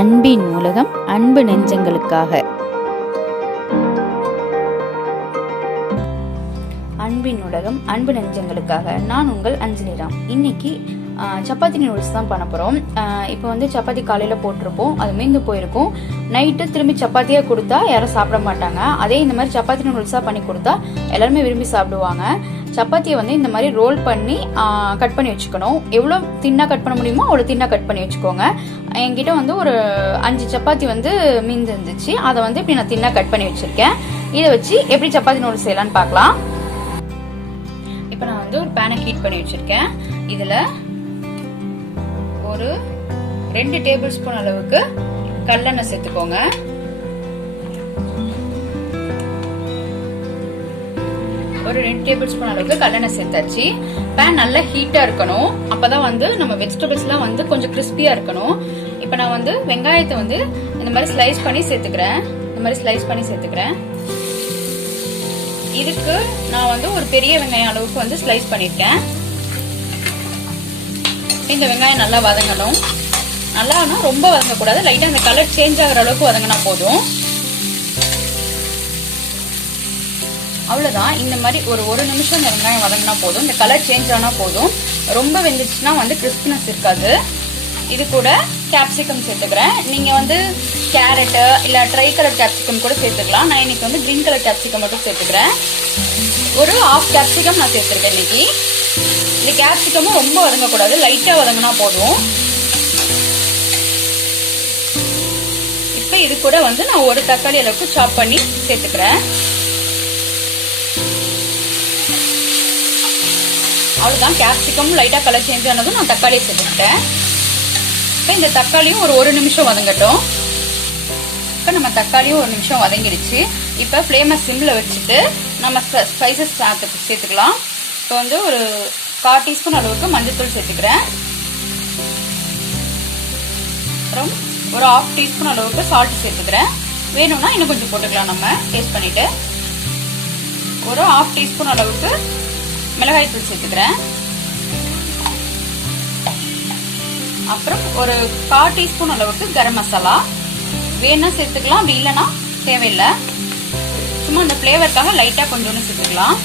அன்பின் உலகம் அன்பு நெஞ்சங்களுக்காக. அன்பின் உலகம் அன்பு நெஞ்சங்களுக்காக. நான் உங்கள் அஞ்சலிராம். இன்னைக்கு சப்பாத்தி நூடுல்ஸ் தான் பண்ண போகிறோம். இப்போ வந்து சப்பாத்தி காலையில் போட்டிருப்போம், அது மீந்து போயிருக்கும். நைட்டு திரும்பி சப்பாத்தியாக கொடுத்தா யாரும் சாப்பிட மாட்டாங்க. அதே இந்த மாதிரி சப்பாத்தி நூடுல்ஸாக பண்ணி கொடுத்தா எல்லாருமே விரும்பி சாப்பிடுவாங்க. சப்பாத்தியை வந்து இந்த மாதிரி ரோல் பண்ணி கட் பண்ணி வச்சுக்கணும். எவ்வளோ தின்னாக கட் பண்ண முடியுமோ அவ்வளோ தின்னாக கட் பண்ணி வச்சுக்கோங்க. என்கிட்ட வந்து ஒரு 5 சப்பாத்தி வந்து மீந்து இருந்துச்சு. அதை வந்து இப்படி நான் தின்னாக கட் பண்ணி வச்சுருக்கேன். இதை வச்சு எப்படி சப்பாத்தி நூடுல்ஸ் செய்யலான்னு பார்க்கலாம். இப்போ நான் வந்து ஒரு பேனை ஹீட் பண்ணி வச்சுருக்கேன். இதில் ஒரு 2 டேபிள் ஸ்பூன் அளவுக்கு கடலெண்ணெய் சேர்த்துக்கோங்க. ஒரு 2 டேபிள் ஸ்பூன் அளவுக்கு கடலெண்ணெய் சேர்த்தாச்சு. பேன் நல்லா ஹீட்டா இருக்கணும். அப்பதான் வந்து நம்ம வெஜிடபிள்ஸ் எல்லாம் வந்து கொஞ்சம் கிறிஸ்பியா இருக்கணும். இப்ப நான் வந்து வெங்காயத்தை வந்து இந்த மாதிரி ஸ்லைஸ் பண்ணி சேர்த்துக்கிறேன். இதுக்கு நான் வந்து ஒரு பெரிய வெங்காயம் அளவுக்கு வந்து ஸ்லைஸ் பண்ணிருக்கேன். இந்த வெங்காயம் நல்லா வதங்கணும். நல்லா ரொம்ப வதங்கக்கூடாது, லைட்டா அந்த கலர் சேஞ்ச் ஆகிற அளவுக்கு வதங்கினா போதும். அவ்வளவுதான். இந்த மாதிரி ஒரு நிமிஷம் இந்த வெங்காயம் வதங்கினா போதும். இந்த கலர் சேஞ்ச் ஆனா போதும். ரொம்ப வெந்துச்சுன்னா வந்து கிறிஸ்பினஸ் இருக்காது. இது கூட கேப்சிகம் சேர்த்துக்கிறேன். நீங்க வந்து கேரட் இல்ல ட்ரை கலர் கேப்சிகம் கூட சேர்த்துக்கலாம். நான் இன்னைக்கு வந்து கிரீன் கலர் கேப்சிகம் மட்டும் சேர்த்துக்கிறேன். ஒரு 1/2 கேப்சிகம் நான் சேர்த்துருக்கேன் இன்னைக்கு. இந்த கேப்சிகமும் ரொம்ப வதங்கக்கூடாது, லைட்டா வதங்கினா போதும். இப்ப இது கூட வந்து நான் ஒரு தக்காளி அளவுக்கு சாப் பண்ணி சேர்த்துக்கிறேன். அவ்வளவுதான். கேப்சிகம் லைட்டா கலர் சேஞ்ச் ஆனதும் நான் தக்காளியை சேர்த்துக்கிட்டேன். இப்ப இந்த தக்காளியும் ஒரு நிமிஷம் வதங்கட்டும். இப்ப நம்ம தக்காளியும் 1 நிமிஷம் வதங்கிடுச்சு. இப்ப ஃப்ளேமை சிம்ல வச்சுட்டு நம்ம ஸ்பைசஸ் சேர்த்துக்கலாம். இப்போ வந்து ஒரு 1/4 டீஸ்பூன் அளவுக்கு மஞ்சள்தூள் சேர்த்துக்கிறேன். அப்புறம் ஒரு 1/2 டீஸ்பூன் அளவுக்கு சால்ட் சேர்த்துக்கிறேன். வேணும்னா இன்னும் கொஞ்சம் போட்டுக்கலாம், நம்ம டேஸ்ட் பண்ணிட்டு. ஒரு 1/2 டீஸ்பூன் அளவுக்கு மிளகாய் தூள் சேர்த்துக்கிறேன். அப்புறம் ஒரு 1/4 டீஸ்பூன் அளவுக்கு கரம் மசாலா வேணா சேர்த்துக்கலாம், அப்படி இல்லைன்னா தேவையில்லை. சும்மா இந்த ஃபிளேவருக்காக லைட்டா கொஞ்சோன்னு சேர்த்துக்கலாம்.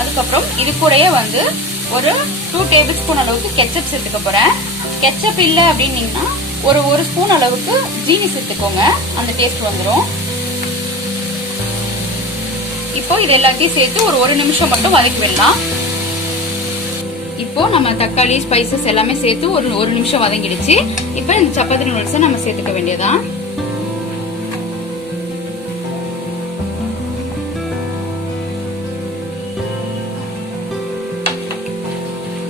அதுக்கப்புறம் இது கூடயே வந்து ஒரு 2 டேபிள் ஸ்பூன் அளவுக்கு கெச்சப் சேர்த்துக்க போறேன். கெச்சப் இல்லை அப்படின்னீங்கன்னா ஒரு ஸ்பூன் அளவுக்கு ஜீனி சேர்த்துக்கோங்க, அந்த டேஸ்ட் வந்துடும். இப்போ இது எல்லாத்தையும் சேர்த்து ஒரு நிமிஷம் மட்டும் வதக்கி விடலாம். இப்போ நம்ம தக்காளி ஸ்பைசஸ் எல்லாமே சேர்த்து ஒரு நிமிஷம் வதங்கிடுச்சு. இப்போ இந்த சப்பாத்தி நூடுல்ஸை நம்ம சேர்த்துக்க வேண்டியதான்.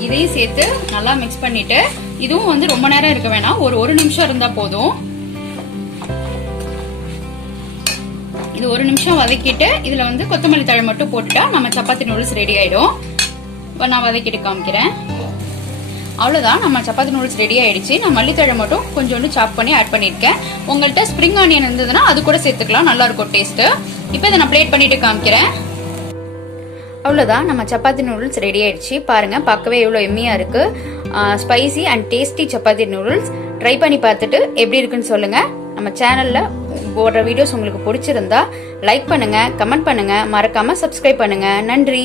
இதையும் சேர்த்து நல்லா மிக்ஸ் பண்ணிட்டு, இதுவும் வந்து ரொம்ப நேரம் இருக்க வேணாம், ஒரு நிமிஷம் இருந்தா போதும். இது 1 நிமிஷம் வதக்கிட்டு இதுல வந்து கொத்தமல்லி தழை மட்டும் போட்டுட்டா நம்ம சப்பாத்தி நூடுல்ஸ் ரெடி ஆயிடும். இப்போ நான் வதக்கிட்டு காமிக்கிறேன். அவ்வளவுதான், நம்ம சப்பாத்தி நூடுல்ஸ் ரெடி ஆயிடுச்சு. நான் மல்லித்தழை மட்டும் கொஞ்சோண்டு சாப் பண்ணி ஆட் பண்ணிருக்கேன். உங்கள்கிட்ட ஸ்ப்ரிங் ஆனியன் இருந்ததுன்னா அது கூட சேர்த்துக்கலாம், நல்லா இருக்கும் டேஸ்ட். இப்போ இதை நான் பிளேட் பண்ணிட்டு காமிக்கிறேன். அவ்வளோதான், நம்ம சப்பாத்தி நூடுல்ஸ் ரெடி ஆயிடுச்சு. பாருங்க, பார்க்கவே எவ்வளோ எம்மியா இருக்கு. Spicy and tasty chapati noodles try பண்ணி பார்த்துட்டு எப்படி இருக்குன்னு சொல்லுங்க. நம்ம சேனல்ல போடுற வீடியோஸ் உங்களுக்கு பிடிச்சிருந்தா லைக் பண்ணுங்க, கமெண்ட் பண்ணுங்க, மறக்காம சப்ஸ்கிரைப் பண்ணுங்க. நன்றி.